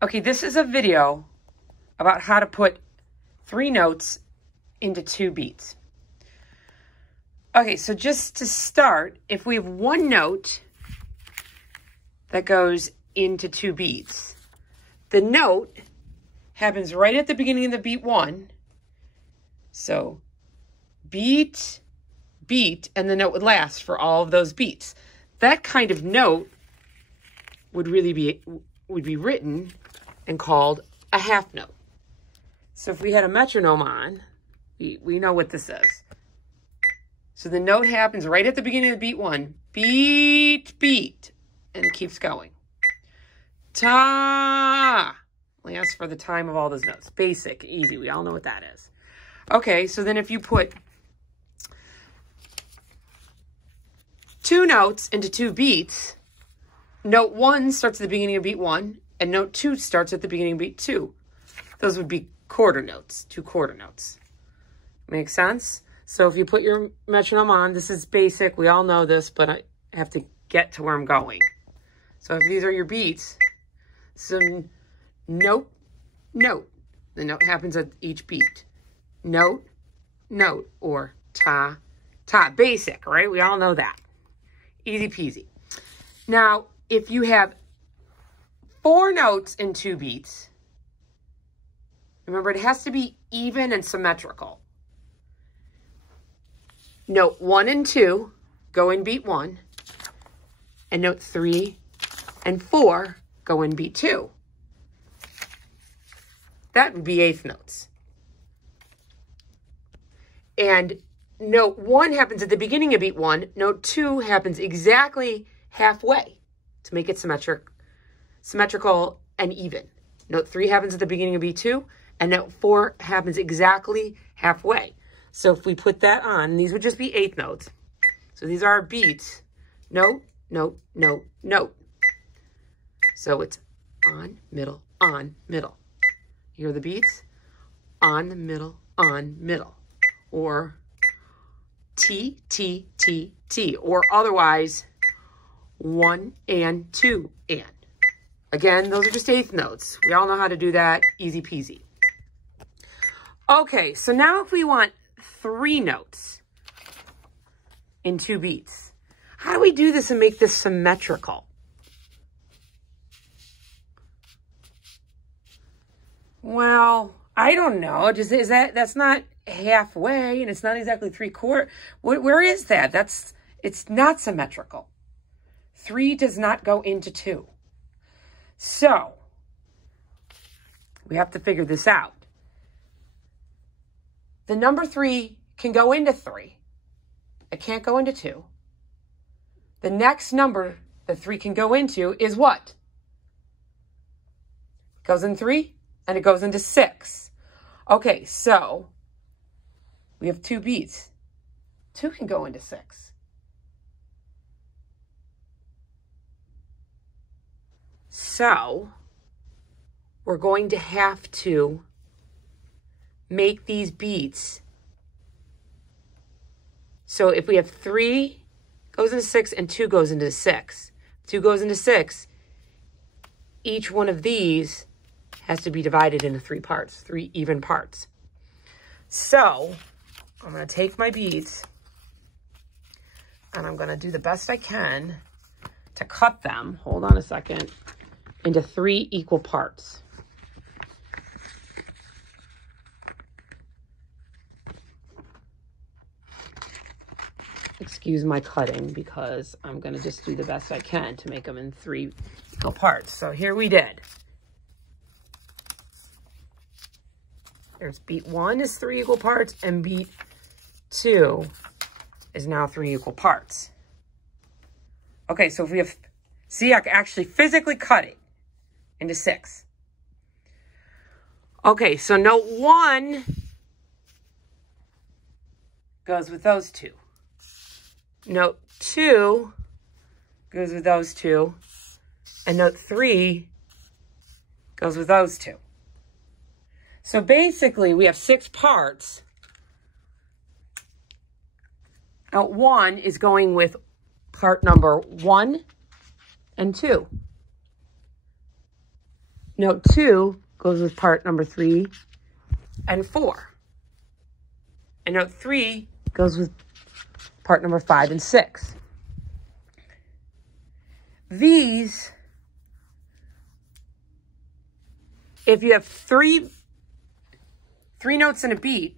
Okay, this is a video about how to put 3 notes into 2 beats. Okay, so just to start, if we have 1 note that goes into 2 beats, the note happens right at the beginning of the beat 1. So beat, beat, and the note would last for all of those beats. That kind of note would be written and called a half note. So if we had a metronome on, we know what this is. So the note happens right at the beginning of beat 1. Beat, beat, and it keeps going. Ta! Lasts for the time of all those notes. Basic, easy. We all know what that is. Okay, so then if you put 2 notes into 2 beats, note 1 starts at the beginning of beat 1, and note 2 starts at the beginning of beat 2. Those would be quarter notes, 2 quarter notes. Make sense? So if you put your metronome on, this is basic. We all know this, but I have to get to where I'm going. So if these are your beats, so note, note. The note happens at each beat. Note, note, or ta, ta. Basic, right? We all know that. Easy peasy. Now, if you have 4 notes in 2 beats, remember it has to be even and symmetrical. Note 1 and 2 go in beat 1, and note 3 and 4 go in beat 2. That would be 1/8 notes. And note 1 happens at the beginning of beat 1. Note 2 happens exactly halfway to make it symmetrical and even. Note 3 happens at the beginning of beat 2, and note 4 happens exactly halfway. So if we put that on, these would just be 1/8 notes. So these are our beats. Note, note, note, note. So it's on, middle, on, middle. Here are the beats. On, middle, on, middle. Or T, T, T, T. Or otherwise, 1 and 2 and. Again, those are just 1/8 notes. We all know how to do that. Easy peasy. Okay, so now if we want 3 notes in 2 beats, how do we do this and make this symmetrical? Well, I don't know. That's not halfway, and it's not exactly 3/4. Where is that? It's not symmetrical. 3 does not go into 2. So we have to figure this out. The number 3 can go into 3. It can't go into 2. The next number that 3 can go into is what? It goes in 3 and it goes into 6. Okay, so we have 2 beats. 2 can go into 6. So we're going to have to make these beats. So if we have 3 goes into 6 and 2 goes into 6, 2 goes into 6, each one of these has to be divided into 3 parts, 3 even parts. So I'm going to take my beats and I'm going to do the best I can to cut them, hold on a second, into 3 equal parts. Excuse my cutting because I'm going to just do the best I can to make them in 3 equal parts. So here we did. There's beat 1 is 3 equal parts, and beat 2 is now 3 equal parts. Okay, so if we have, see, I can actually physically cut it into 6. Okay, so note 1 goes with those 2. Note 2 goes with those 2. And note 3 goes with those 2. So basically, we have 6 parts. Note 1 is going with part number 1 and 2. Note 2 goes with part number 3 and 4. And note 3 goes with part number 5 and 6. These, if you have three notes in a beat,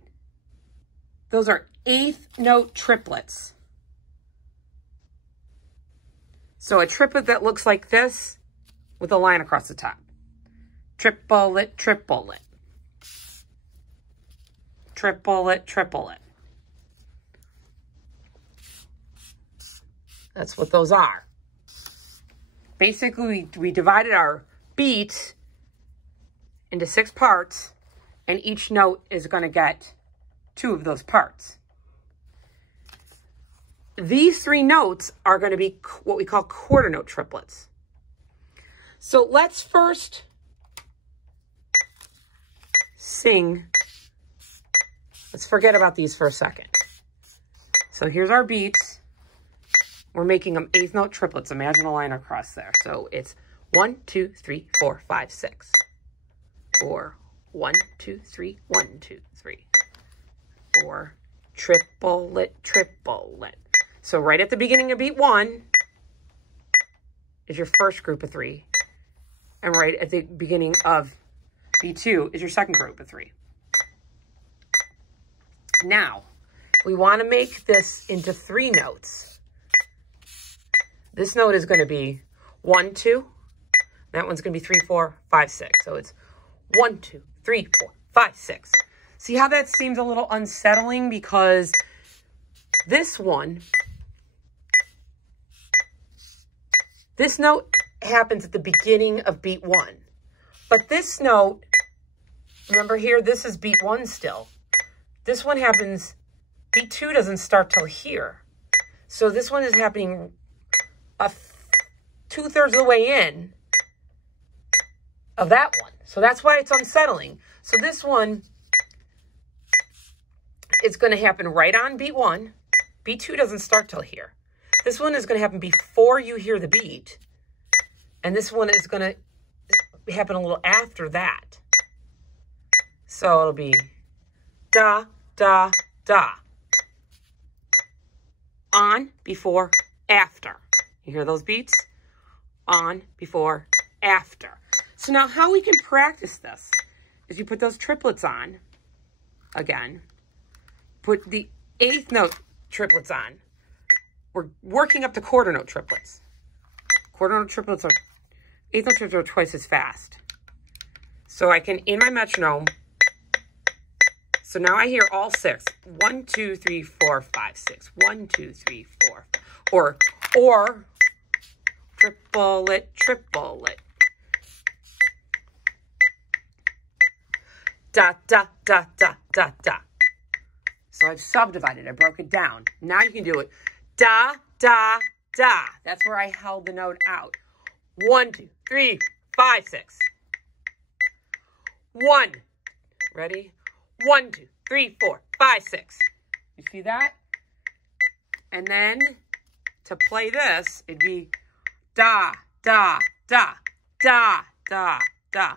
those are 8th note triplets. So a triplet that looks like this with a line across the top. Triplet, triplet. Triplet, triplet. That's what those are. Basically, we divided our beat into 6 parts, and each note is going to get 2 of those parts. These 3 notes are going to be what we call quarter note triplets. So let's first sing. Let's forget about these for a second. So here's our beats. We're making them 8th note triplets. Imagine a line across there. So it's 1, 2, 3, 4, 5, 6. Or 1, 2, 3, 1, 2, 3. Or triplet, triplet. So right at the beginning of beat 1 is your first group of 3. And right at the beginning of beat 2 is your second group of 3. Now, we want to make this into 3 notes. This note is going to be 1, 2. That one's going to be 3, 4, 5, 6. So it's 1, 2, 3, 4, 5, 6. See how that seems a little unsettling? Because this one, this note happens at the beginning of beat 1. But this note, remember here, this is beat 1 still. This one happens, beat 2 doesn't start till here. So this one is happening 2/3 of the way in of that one. So that's why it's unsettling. So this one is going to happen right on beat 1. Beat 2 doesn't start till here. This one is going to happen before you hear the beat. And this one is going to happen a little after that. So it'll be da, da, da. On, before, after. You hear those beats? On, before, after. So now how we can practice this is you put those triplets on. Again. Put the 8th note triplets on. We're working up to quarter note triplets. Quarter note triplets are, 8th note triplets are twice as fast. So I can, in my metronome, so now I hear all 6. 1, 2, 3, 4, 5, 6. 1, 2, 3, 4. Or triplet, triplet. Da, da, da, da, da, da. So I've subdivided, I broke it down. Now you can do it. Da, da, da. That's where I held the note out. 1, 2, 3, 5, 6. 1. Ready? 1, 2, 3, 4, 5, 6. You see that? And then to play this, it'd be da, da, da, da, da, da,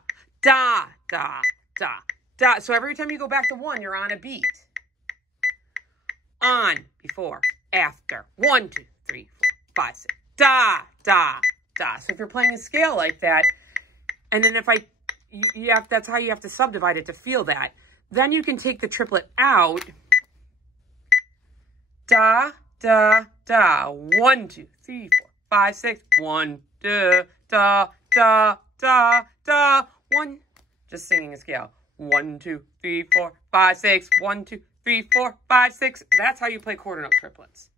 da, da, da, da. So every time you go back to 1, you're on a beat. On, before, after. 1, 2, 3, 4, 5, 6. Da, da, da. So if you're playing a scale like that, and then if that's how you have to subdivide it to feel that. Then you can take the triplet out. Da, da, da. 1, 2, 3, 4, 5, 6. 1, da, da, da, da, da. 1. Just singing a scale. 1, 2, 3, 4, 5, 6. 1, 2, 3, 4, 5, 6. That's how you play quarter note triplets.